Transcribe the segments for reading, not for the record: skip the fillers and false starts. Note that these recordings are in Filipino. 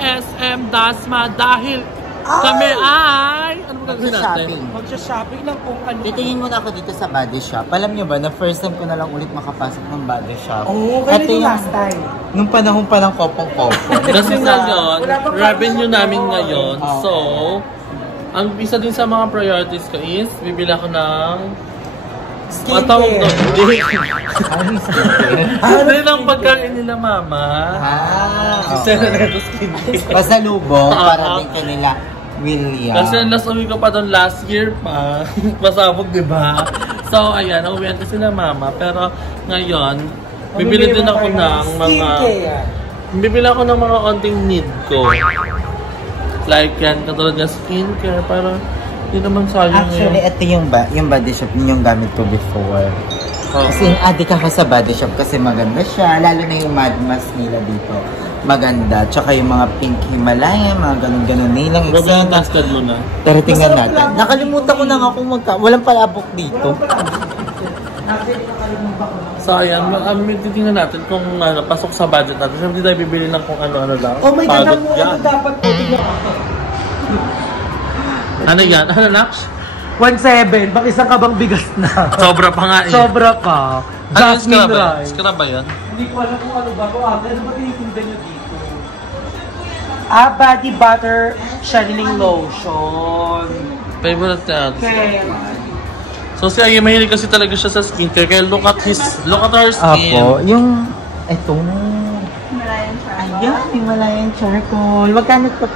SM Dasma dahil kami ay... Ano ba gagawin natin? Magsha-shopping lang kung ano. Titingin muna ako dito sa body shop. Alam niyo ba, na first time ko na lang ulit makapasok ng body shop. Oo, kaya ito last time. Nung panahon pa ng kopong-kopong. Kasi ngayon, revenue namin ngayon. So, ang isa din sa mga priorities ko is, bibila ko ng... Matawag doon. Hindi lang pagkain nila, mama. Isa na ito skincare. Pasalubong para din kanila. William. Kasi last uwi ko pa doon last year pa. Masabog, diba? So, ayan, uwihan ko sila, mama. Pero ngayon, bibili din ako ng mga... Bibili ako ng mga konting need ko. Like yan, katulad ng skincare. Para hindi naman sayang. Actually, ito yung body shop yung gamit ko before. Kasi adik ako sa body shop kasi maganda siya. Lalo na yung Mad Mask nila dito. Maganda. Tsaka yung mga pink Himalaya, mga ganun-ganun nilang eksena. Tested mo na. Pero tingnan natin. Nakalimutan ko na nga kung walang palabok dito. So ayan, titingnan natin kung pasok sa budget natin. Siyempre tayo bibili ng kung ano-ano lang. Oh my God, ano dapat po? Ano yan? Ano, Nax? 1.7. Bak isang kabang bigas na. Sobra pa nga eh. Sobra pa. Jasmine rice. Scrub ba yan? Hindi ko alam kung ano ba ito. Ano ba tinitinda nyo dito? Body Butter Shining Lotion. Favorite yan. Okay. So si Aye, mahilig kasi talaga siya sa skincare. Kaya look at her skin. Apo, yung... Ito. Ayan, Himalayan charcoal. Magkano ito?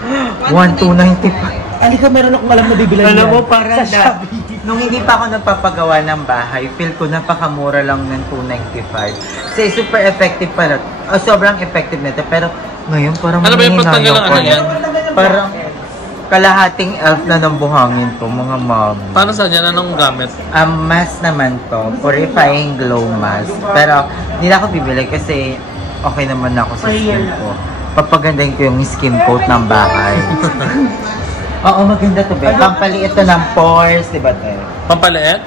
1,295. Alika, meron akong alam na bibilan alam mo, para na, nung hindi pa ako nagpapagawa ng bahay, feel ko napakamura lang ng 295. Kasi super effective pala. Sobrang effective nito. Pero ngayon parang ano ba yung pagtanggal ng ano yan? Parang kalahating elf na ng buhangin to, mga mom. Para saan yan? Anong gamit? Mask naman to. Purifying glow mask. Pero hindi na ako bibili kasi okay naman ako sa skin ko. Papagandahin ko yung skin coat ng bahay. Oo, maganda to, be. Pampaliit to ng pores, diba, te? Pampaliit?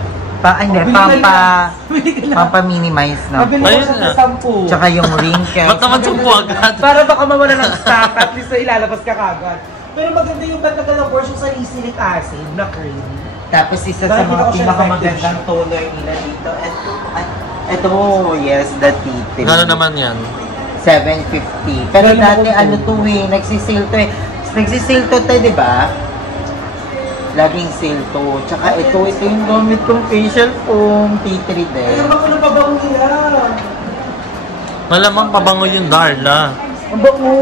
Pampa-minimize na. Mabili ko sa 10. Tsaka yung wrinkles. Ba't naman sumpo agad? Para baka mawala ng stock, at least ilalabas ka kagad. Pero maganda yung batagal ng portion sa salicylic acid na cream. Tapos isa sa mga pinakamagandang toner nila dito. Ito, yes, the tea tree. Ano naman yan? 750. Pero dati ano to eh, nagsisale to eh. Nagsisale to tayo, di ba? Laging sale to. Tsaka ito yung gamit kong facial foam. Tea tree din. Ano ba kung napabango nila? Malamang pabango yung Darla. Ang bango.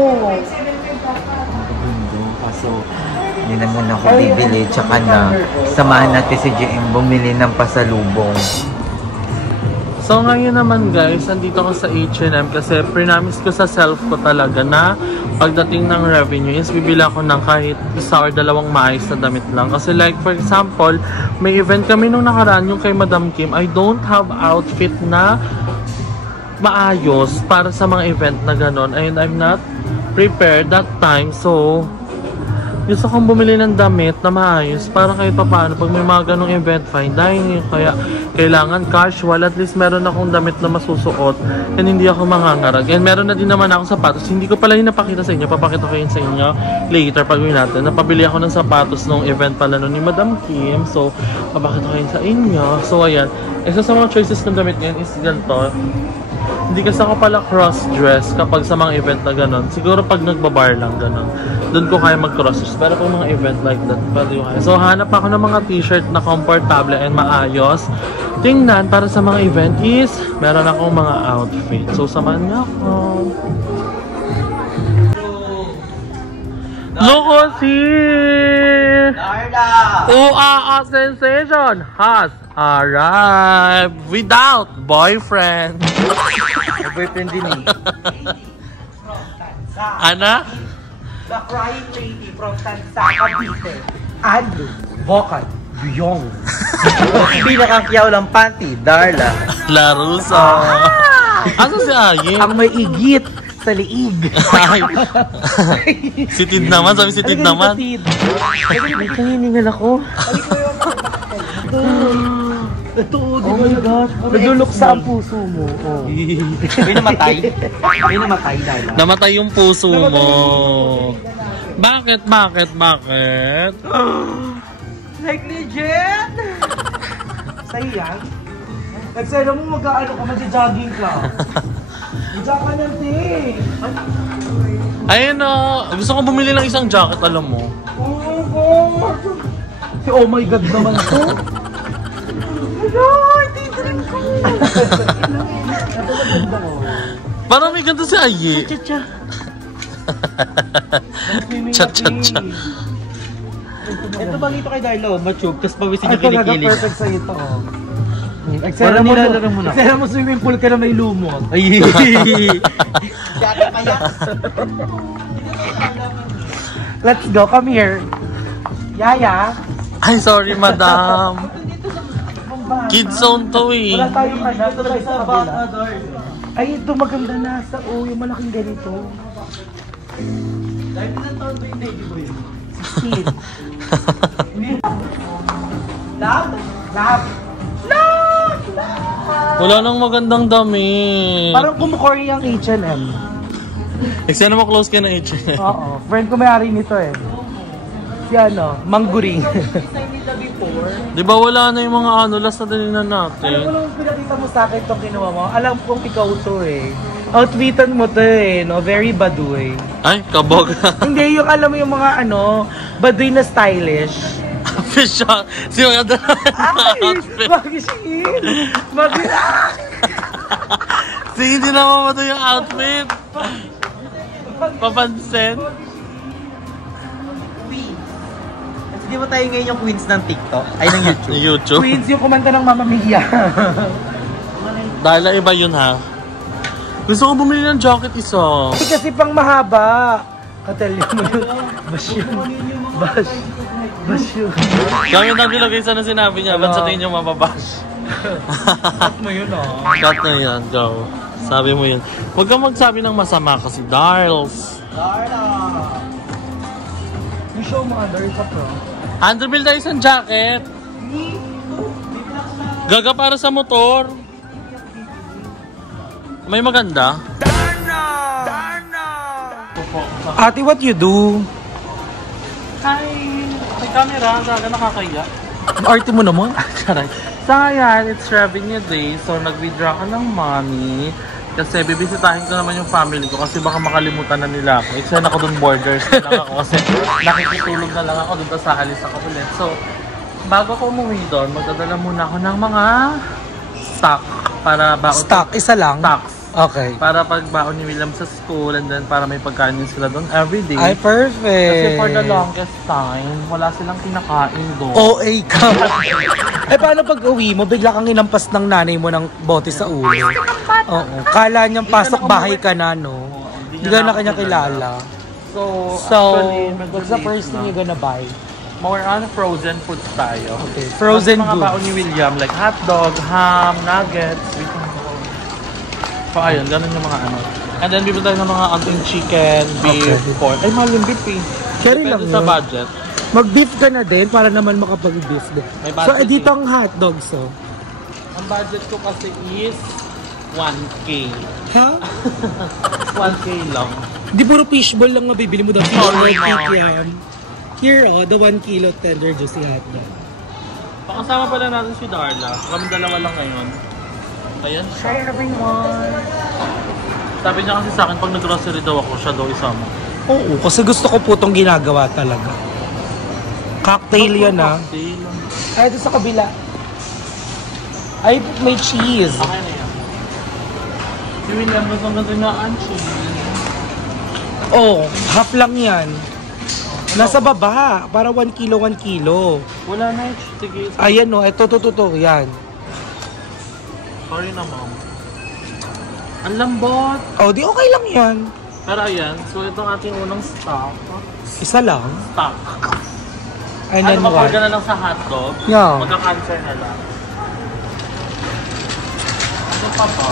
Kaso, hindi naman ako bibili. Tsaka na, samahan natin si JM bumili ng pasalubong. So ngayon naman guys, andito ako sa H&M kasi pre-namis ko sa self ko talaga na pagdating ng revenue is bibili ako ng kahit isa or dalawang maayos na damit lang. Kasi like for example, may event kami nung nakaraan yung kay Madam Kim. I don't have outfit na maayos para sa mga event na ganon. And I'm not prepared that time. So, gusto kong bumili ng damit na maayos para kahit papaano pag may mga ganong event, fine dining, kaya kailangan casual, at least meron akong damit na masusuot and hindi ako mangangarag. And meron na din naman akong sapatos, hindi ko pala yung napakita sa inyo, papakita ko yun sa inyo later pag gawin natin. Napabili ako ng sapatos nung event pala nun ni Madam Kim, so papakita ko yun sa inyo. So ayan, isa sa mga choices ng damit ngayon is ganito. Hindi kasi ako pala cross-dress kapag sa mga event na gano'n. Siguro pag nagbabar lang gano'n. Doon ko kaya mag-cross-dress. Pero kung mga event like that, pwede ko kaya. So hanap ako ng mga t-shirt na comfortable and maayos. Tingnan para sa mga event is meron akong mga outfit. So samahan niyo ako. Look who's here! Darla! Sensation has arrived without boyfriend. Boyfriend din eh. Ana? The crying lady from Tansa, Cavite. And vocal, Byong. Pinakakyaw lang panty, Darla. Larusa. Asa si Aye? Ang may igit sa liig. Si Tid naman, sabi si Tid naman. Ay, kaniningal ako. Ito, di Oh my gosh, nagluluksa ang puso mo. Oh. May namatay? May namatay dahil. Namatay yung puso mo. Bakit? Like legit? Sa'yo yan? Nagsaya mo mag-ano ka, mag-jogging ka. Mag-jog ka niyan, te. Ayun na. Gusto ko bumili ng isang jacket, alam mo. Oh my God naman to. Parang may ganda si Ayi. Cha-cha. Cha-cha-cha. Ito bang ito kay Darlo? Matube, tapos pawisin Ay, yung kinikilig. perfect sa'yo to. Parang nilalaro mo na. Eksena mo swimming pool ka na may lumot. Ay! Let's go, come here. Yaya. Ay, sorry, madam. Kids zone to eh. Wala tayong ano, ito tayo sa kabila. Ay, ito maganda na sa yung malaking ganito. Dahil ilang taon ba yung baby boy? 16. Love? Wala nang magandang dami. Parang kumukorny ang H&M. Eksena mo close ka na H&M. Oo. Friend ko may-ari nito eh. Si Mangguring. Di ba wala na yung mga last na tinignan natin? Alam mo lang pinakita mo sa akin itong kinuha mo. Alam kong ikaw to eh. Outfitan mo to eh, no? Very baduy. Ay, kabog. Hindi, yung alam mo yung mga baduy na stylish. Fish shot. Si Mga outfit. Mag-isingin! Sige, hindi naman mo yung outfit. Papansin. Hindi ba tayo ngayon yung queens ng TikTok? Ay, ng YouTube? YouTube. Queens yung kumanta ng Mamma Mia. Dahil na iba yun ha. Gusto ko bumili ng jacket isa. Kasi pang mahaba. Katalya mo yun. Bash yun. Bash yun. Kami nagilagay sana sinabi niya. Ba't sa tingin niyo mababash? Cut mo yun Cut na yan, go. Sabi mo yun. Huwag kang magsabi ng masama kasi Darls. You show mo under sa pro. Underbill tayo isang jacket. Gaga para sa motor. May maganda. Ate, what you do? Hi! May camera, gaga nakakaya. Arte mo naman. Charay. So ayan, it's revenue day. So nag-withdraw ka ng money. Kasi bibisitahin ko naman yung family ko kasi baka makalimutan na nila ako. Except ako dun borders na lang ako kasi nakikitulog na lang ako dun sa alis ako ulit. So, bago ko umuwi doon, magdadala muna ako ng mga stock para baon. Stock, isa lang? Stocks. Okay. Para pagbaon ni William sa school and then para may pagkain sila doon everyday. Ay, perfect. Kasi for the longest time, wala silang kinakain doon. OA ka. Eh, paano pag uwi mo, bigla kang inampas ng nanay mo ng bote sa ulo? Oo. Kala niyang pasok bahay ka na, no? Hindi ka na kanya kilala. So So, actually, what's the first thing you're gonna buy? More on frozen foods tayo. Okay, frozen mga baon goods. ni William, like hotdog, ham, nuggets, so ayun, ganun yung mga And then bibili tayo ng mga ating chicken, beef, Okay. pork. Ay, mahal yung beef eh. Carry lang Depende sa yun. budget. Mag-beef ka na din para naman makapag-beef din. May So, budget dito ang hotdogs, so. Ang budget ko kasi is 1K. Ha? 1K lang. Di puro fishball lang mabibili mo daw. Sorry, Fishball, ma'am. kikiam. Here, the 1 kilo tender juicy hotdog. Pakasama pala natin si Darla. Kami dalawa lang ngayon. Ayan siya. Hi, everyone! Sabi niya kasi sa akin, pag nag-grocery daw ako, siya daw isama. Oo, kasi gusto ko po itong ginagawa talaga. Cocktail yan, ah. Cocktail. Ay, ito sa kabila. Ay, may cheese. Okay na yan. Si William, gusto niya ang cheese. Oh, half lang yan. Nasa baba, para 1 kilo, 1 kilo. Wala na yung sige. Ayan no, ito, yan. Sorry na, ma'am. Ang lambot. Oh, di okay lang yan. Pero ayan, so itong ating unang stock. Isa lang. Stock. And then Ano, what? mapagka na lang sa hotdog. Yeah. Magka-cancer na lang. Ano pa ba?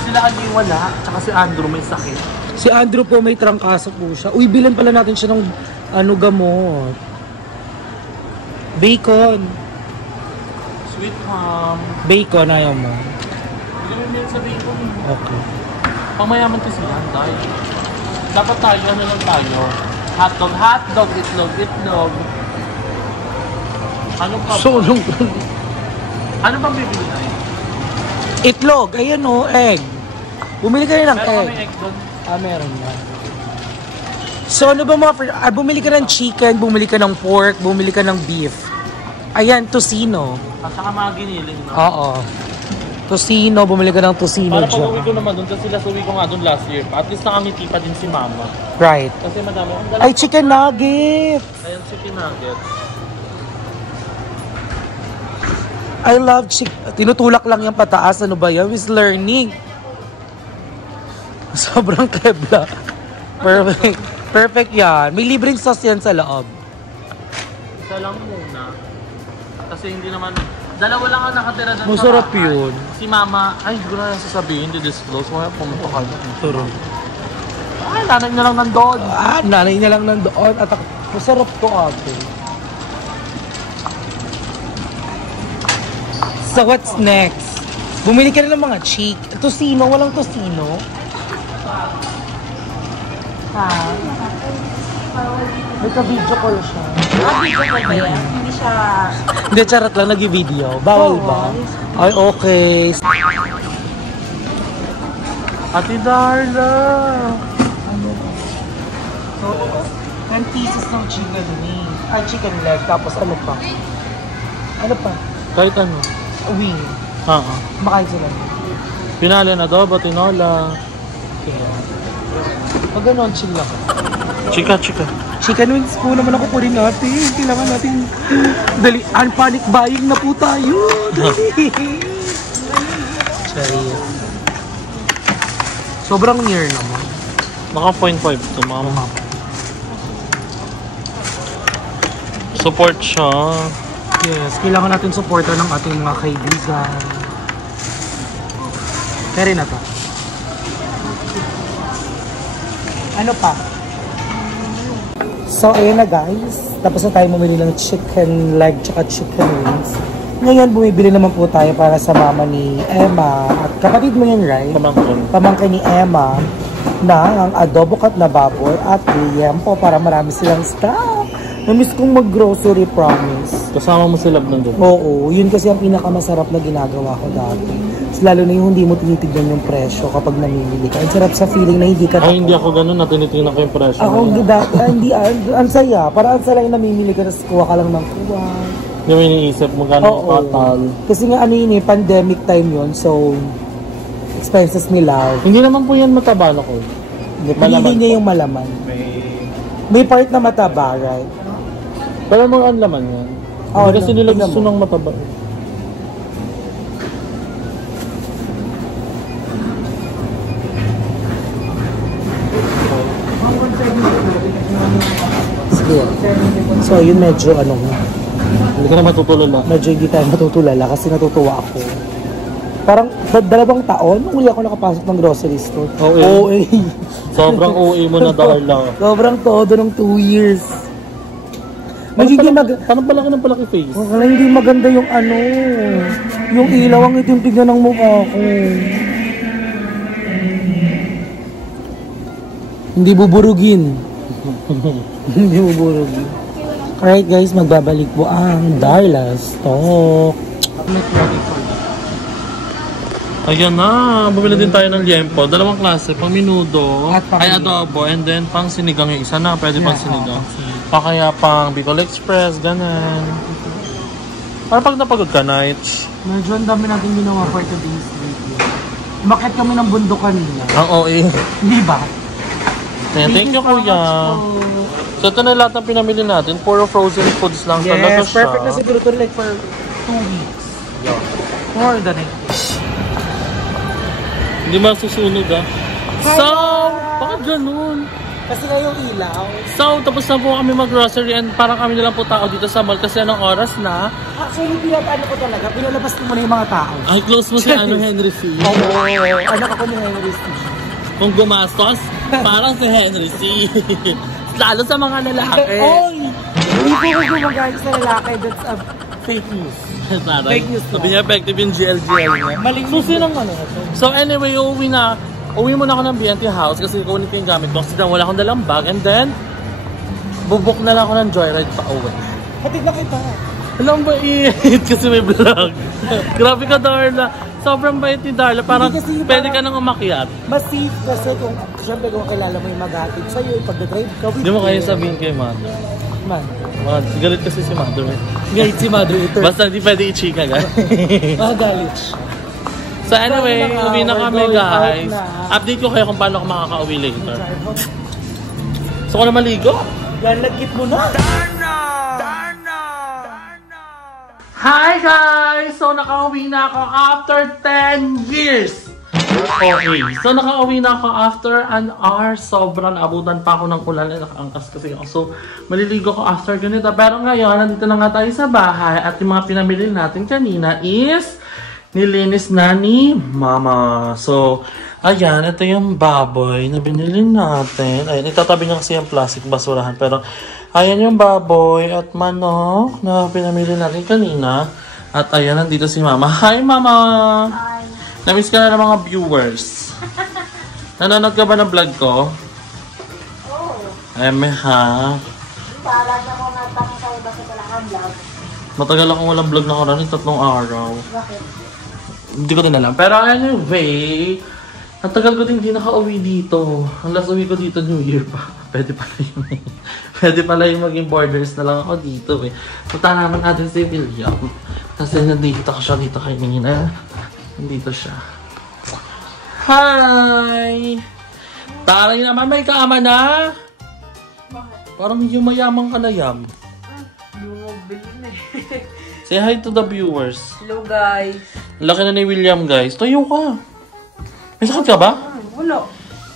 Sila Agi wala, tsaka si Andrew may sakit. Si Andrew po may trangkaso po siya. Uy, bilan pala natin siya ng gamot. Bacon. With ham. Bacon, ayaw mo. Ganun din sa bacon. Okay. Pamayaman kasi yan, tayo. Dapat tayo, ano lang tayo? Hotdog, itlog. Ano pa ba? Sulong. Ano bang bibili tayo? Itlog, ayan o, egg. Bumili ka rin ng Meron egg. kami egg doon. Meron na. So, ano ba mga bumili ka ng chicken, bumili ka ng pork, bumili ka ng beef. Ayan, tocino. At saka mga giniling na. Oo. Tocino, bumili ka ng tocino Para pag dyan. uwi ko naman doon, kasi last uwi ko nga doon last year. At least nakangiti pa din si mama. Right. Kasi madami. Ay, chicken nugget! Ayan, chicken nugget. I love chicken. Tinutulak lang yung pataas. Ano ba yan? With learning. Sobrang kebla. Perfect. Perfect yan. May libreng sauce yan sa loob. Isa lang muna. Kasi hindi naman... Dalawa lang ang nakatira doon. Masarap sa bahay. yun. Si mama, ay, hindi ko na sasabihin, di-disclose. Wala, pumunta ka doon. Turun. Ay, nanay na lang nandoon. Nanay niya lang nandoon. At masarap to, ate. So, what's next? Bumili ka rin ng mga chick. Tocino, walang tocino. May ka-video call siya. Video call ba yan? Hindi siya... Hindi, charot lang, nag-video. Bawal ba? Ay, okay. Ate Darla! So, 10 pieces ng chicken wing. Ay, chicken leg. Tapos ano pa? Ano pa? Kahit ano. Wing. Oo. Makain sila. Pinali na adobo, tinola. Pag ganon, chill lang. Chika. Chicken wings po naman ako kunin natin. Kailangan natin. Dali, unpanic buying na po tayo. Dali. Charis. Sobrang near naman. Maka 0.5 to, mama. Support siya. Yes, kailangan natin supportan ng ating mga kaibigan. Kaya rin na to. Ano pa? So, ayun na guys. Tapos na tayo mamili ng chicken leg tsaka chicken wings. Ngayon, bumibili naman po tayo para sa mama ni Emma. At kapatid mo yun, right? Pamangkin. Pamangkin ni Emma na ang adobo kat na baboy at liempo para marami silang stock. Namiss kong mag-grocery, promise. Kasama mo sila doon. Oo, yun kasi ang pinakamasarap na ginagawa ko dati. Lalo na yung hindi mo tinitignan yung presyo kapag namimili ka. Ang sarap sa feeling na hindi ka... Ay, hindi ako ganun. Natinitingnan ko yung presyo. Ako, hindi, ang saya. Para ang saya yung namimili ka, tapos kuha ka lang ng kuha. Yung iniisip mo gano'n katal. Kasi nga ano yun pandemic time yun, so expenses nila. Hindi naman po yan mataba na ko. Pinili niya yung malaman. May part na mataba, right? Pero mga ang laman yan. Oo, Hindi kasi nila tignan gusto mo. ng mataba. Sige. So yun medyo ano, Hindi ka na matutulala. medyo hindi tayo matutulala kasi natutuwa ako. Parang 2 taon, nung uli ako nakapasok ng grocery store. OA. Sobrang OA mo na, Darla. Sobrang todo ng 2 years. Nagiging Paano palaki ng palaki face? hindi maganda yung ano, yung ilaw ang itim tignan ng mukha ko. Hindi buburugin. Hindi buburugin. Alright guys, magbabalik po ang Darla's Talk. Ayan na, bumili din tayo ng liempo. Dalawang klase, pang minudo, At pang ay adobo, and then pang sinigang yung isa na, pwede pang sinigang. Kaya pang Bicol Express, ganun. Para pag napagod ka, night. Medyo ang dami natin ginawa for today's video. Umakyat kami ng bundok kanina. Ang OA. Di ba? Thank you, kuya. So ito na lahat ng pinamili natin. Puro frozen foods lang talaga Yes, siya. perfect na siguro to like for 2 weeks. Yeah. More than it. Hindi masusunod So, bakit ganun? Kasi nga yung ilaw. So, tapos na po kami mag-grocery and parang kami na lang po tao dito sa mall kasi anong oras na? Actually, ano ko talaga, pinalabas ko muna yung mga tao. Ay, close mo si Henry C. Oo, anak ako ni Henry C. Kung gumastos, parang si Henry C. Lalo sa mga lalaki. Oy! Hindi ko gumagayos sa lalaki, that's a fake news. Fake news Sabi niya effective yung GLGL niya. Maling Susi ng ano. So anyway, uwi muna ako ng BNT house kasi kunin ko yung gamit ko. Kasi wala akong dalang bag. And then, bubuk na lang ako ng joyride pa uwi. Hatid na kita. Alam ba kasi may vlog. Grabe ka, Darla. Sobrang bait ni Darla. Parang Hindi kasi pwede ka parang- nang umakyat. Mas safe kasi kung, syempre kung kilala mo yung maghatid sa'yo, pagdadrive ka with Hindi mo kaya you. sabihin kay Mother. Man. Galit kasi si Mother. Guys, si Mother ito. Basta hindi pwede i-chika, guys. Magalit. So anyway, Bye na, uwi na we're kami, going out guys. na. Update ko kayo kung paano ako makaka-uwi later. So ko na maligo? Yan, nagkit mo na. Hi guys! So nakauwi na ako after 10 years! Okay, so nakauwi na ako after an hour. Sobrang abutan pa ako ng ulan na nakaangkas kasi ako. So maliligo ko after ganito. Pero ngayon, nandito na nga tayo sa bahay at yung mga pinamili natin kanina is nilinis na ni Mama. So, ayan, ito yung baboy na binili natin. Ayan, itatabi niya kasi yung plastic basurahan. Pero, ayan yung baboy at manok na pinamili natin kanina. At ayan, nandito si Mama. Hi, Mama! Hi. Namiss ka na ng mga viewers. Nanonood ka ba ng vlog ko? Oo. Ay, ha? Paalam na ko natanong sa'yo bakit wala kang vlog. Matagal akong walang vlog na karani, 3 araw. Bakit? Hindi ko din alam. Pero anyway, ang tagal ko din hindi nakauwi dito. Ang last uwi ko dito, New Year pa. Pwede pala yung maging borders na lang ako dito eh. Punta naman natin si William. Kasi nandito ko siya dito kay Nina. Nandito siya. Hi! Taray naman, may kaama na! Bakit? Parang yung mayaman ka na yam. Yung bilin eh. Say hi to the viewers. Hello guys. Ang laki na ni William, guys. Tayo ka. May sakit ka ba? Wala.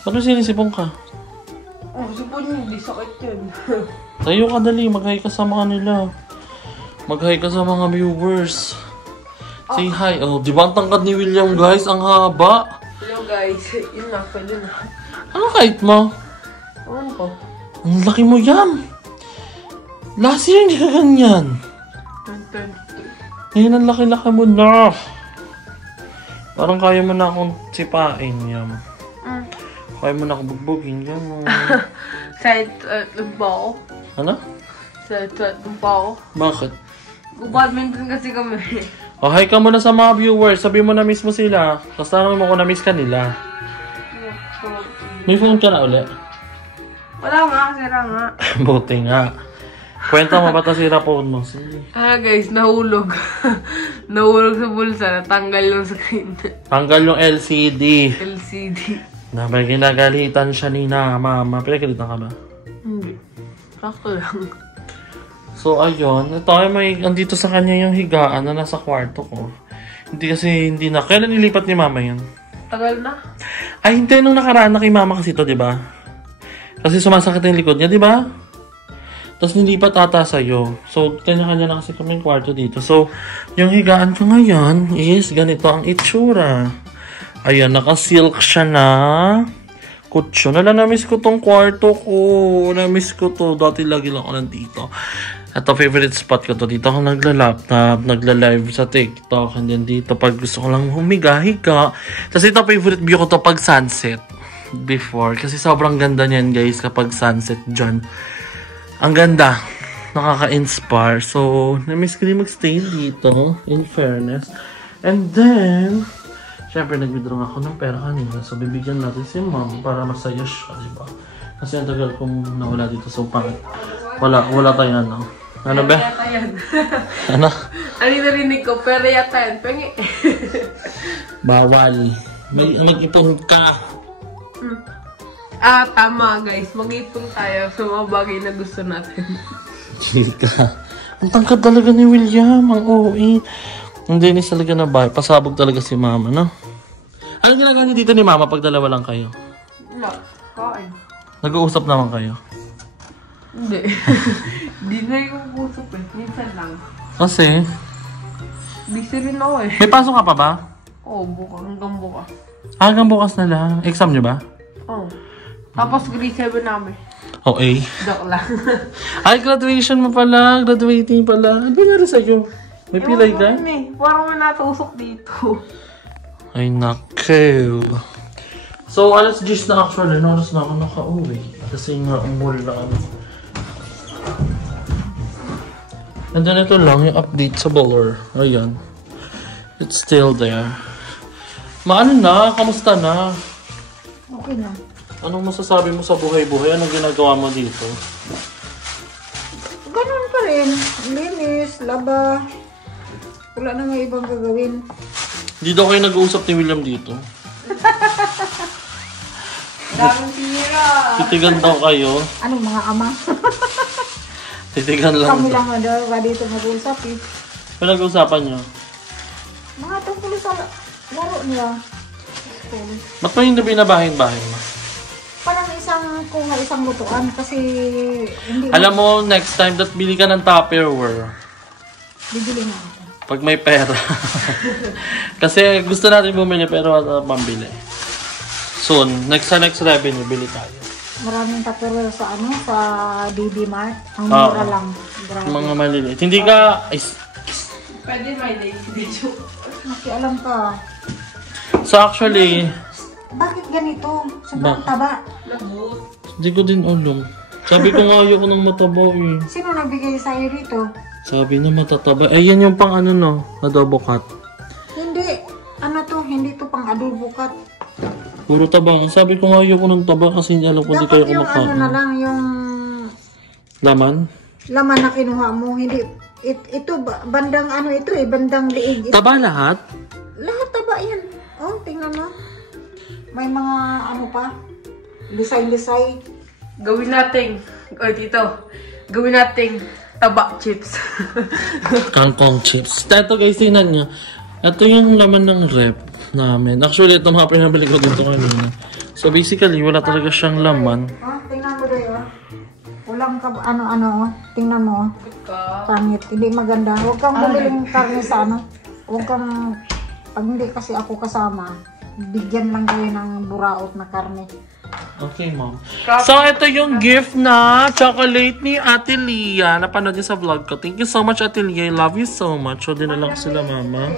Ba't may sinisipong ka? Oh, supon niyo, hindi sakit yun. Tayo ka dali, mag-hi ka sa mga nila. Mag-hi ka sa mga viewers. Say hi. Oh, di ba ang tangkad ni William, guys? Ang haba. Hello guys. Yun na, pwede na. Ano kahit mo? Ano ko? Ang laki mo yan. Last year, hindi ka ganyan. 2023. Ngayon, ang laki-laki mo na. Parang kaya mo na akong sipain, Yam. Kaya mo na akong bugbugin, gano'n. Side lang pa ako. Ano? Side lang pa ako. Bakit? Badminton kasi kami. Oh, hi ka muna sa mga viewers. Sabi mo na miss mo sila. Tapos tanongin mo kung na-miss ka nila. May phone ka na uli? Wala nga, sira nga. Buti nga. Kwenta mo ba ito sira phone mo? Sige. Guys, nahulog. Nahulog sa bulsa, natanggal yung screen. Tanggal yung LCD. LCD. May ginagalitan siya ni na Mama. Pinagalitan ka ba? Hindi. Sakto lang. So, ayun. Ito ay may, andito sa kanya yung higaan na nasa kwarto ko. Hindi na. Kailan nilipat ni Mama yun? Tagal na. Ay, hindi. Nung nakaraan na kay Mama kasi ito, di ba? Kasi sumasakit yung likod niya, di ba? Tapos nilipat ata sa'yo. So, kanya-kanya na kasi kami yung kwarto dito. So, yung higaan ko ngayon is ganito ang itsura. Ayan, naka-silk siya na kutsyon. Na-miss ko tong kwarto ko. Na-miss ko to. Dati lagi lang ako nandito. Ito, favorite spot ko to. Dito ako nagla-laptop, nagla-live sa TikTok. And then dito, pag gusto ko lang humiga-higa. Tapos ito, favorite view ko to pag sunset. Before. Kasi sobrang ganda niyan, guys, kapag sunset dyan. Ang ganda. Nakaka-inspire. So, na-miss ko din mag-stay dito. In fairness. And then, syempre, nag-withdraw ako ng pera kanina. So, bibigyan natin si Mom para masaya siya, diba? Kasi ang tagal kong nawala dito. So, pangit. Wala tayong ano. Ano ba? Yata yan. Ano? Ano yung narinig ko? Pero yata yan. Pengi. Bawal. Mag-ipon ka. Tama guys. Mag-ipon tayo sa mga bagay na gusto natin. Chika. Ang tangkad talaga ni William. Ang OA. Hindi ni talaga na bahay. Pasabog talaga si Mama, no? Ano ginagawa niyo dito ni Mama pag dalawa lang kayo? Wala. Kain. Nag-uusap naman kayo? Hindi. Hindi na yung pusok eh. Minsan lang. Kasi, Busy rin ako eh. may pasok ka pa ba? Oo, bukas. Hanggang bukas. Hanggang bukas na lang. Exam niyo ba? Oo. Tapos grade 7 namin. OA. Joke lang. Ay, graduation mo pala. Graduating pala. Ano ba nangyari sa'yo? May pilay ka? Parang may natusok dito. Ay, nakaw. So, alas 10 na actually. Oras na ako nakauwi. Kasi nga, umulan. And then ito lang, yung update sa Baller. Ayan. It's still there. Maano na? Kamusta na? Okay na. Anong masasabi mo sa buhay-buhay? Anong ginagawa mo dito? Ganun pa rin. Linis, laba. Wala na may ibang gagawin. Hindi daw kayo nag-uusap ni William dito. Daming tira. Titigan daw kayo. Anong mga ama? Titigan lang Kami daw. lang daw dito mag-usap eh. Pinag-uusapan niyo? Mga tungkol sa laro niya. School. Ba't mo hindi binabahin-bahin mo? Parang isang lutuan kasi hindi Alam mo, next time that bili ka ng Tupperware. bibili nga ako. Pag may pera. Kasi gusto natin bumili pero wala pambili. Soon, next revenue, bili tayo. Maraming Tupperware sa sa DD Mart. Ang mura lang. Grabe. Mga maliliit. Hindi ka... Pwede may video. Nakialam ka. So actually, Bakit ganito? Sobrang taba. hindi ko din alam. Sabi ko nga ayoko ng mataba eh. Sino nagbigay sa'yo dito? Sabi na matataba. Eh yan yung pang ano no, adobo cut. Hindi. Ano to? Hindi to pang adobo cut. Puro taba. Sabi ko nga ayoko ng taba kasi hindi alam kung hindi kayo Dapat yung kumakain. ano na lang, yung Laman? laman na kinuha mo. Hindi. Ito, bandang ano ito eh, bandang liig. Taba lahat? Lahat taba yan. Oh, tingnan mo. May mga ano pa. Lisay-lisay. Gawin nating, tito, gawin nating taba chips. Kangkong chips. Ito guys, tingnan nyo. Ito yung laman ng rep namin. Actually, ito mga pinabili ko dito kanina. So basically, wala talaga siyang laman. Oh, tingnan mo doon. Oh. Walang ano-ano. Tingnan mo. Oh. Pangit. Hindi maganda. Huwag kang bumiling karne sa ano. Huwag kang, pag hindi kasi ako kasama, bigyan lang kayo ng buraot na karne. Okay, mom. So, ito yung gift na chocolate ni Ate Lia. Napanood niyo sa vlog ko. Thank you so much, Ate Lia. I love you so much. So, dinala ko sila, mama.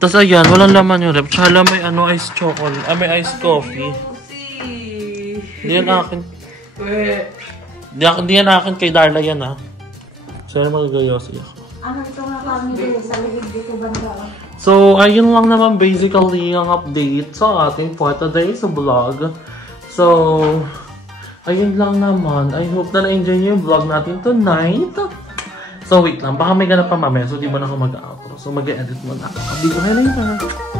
Tapos, ayan, walang laman yung rep. Tsaka may ano, iced chocolate. May iced coffee. Hindi yan akin. Hindi yan akin kay Darla yan, ha. So, yan magagayosi ako. Ano ito nga family sa liig dito banda? So, ayun lang naman basically ang update sa ating for today's vlog. So, ayun lang naman. I hope na na-enjoy niyo yung vlog natin tonight. So, wait lang. Baka may ganap pa mamaya. So, di mo na ako mag-outro. So, mag-edit mo na ako. I'll be later.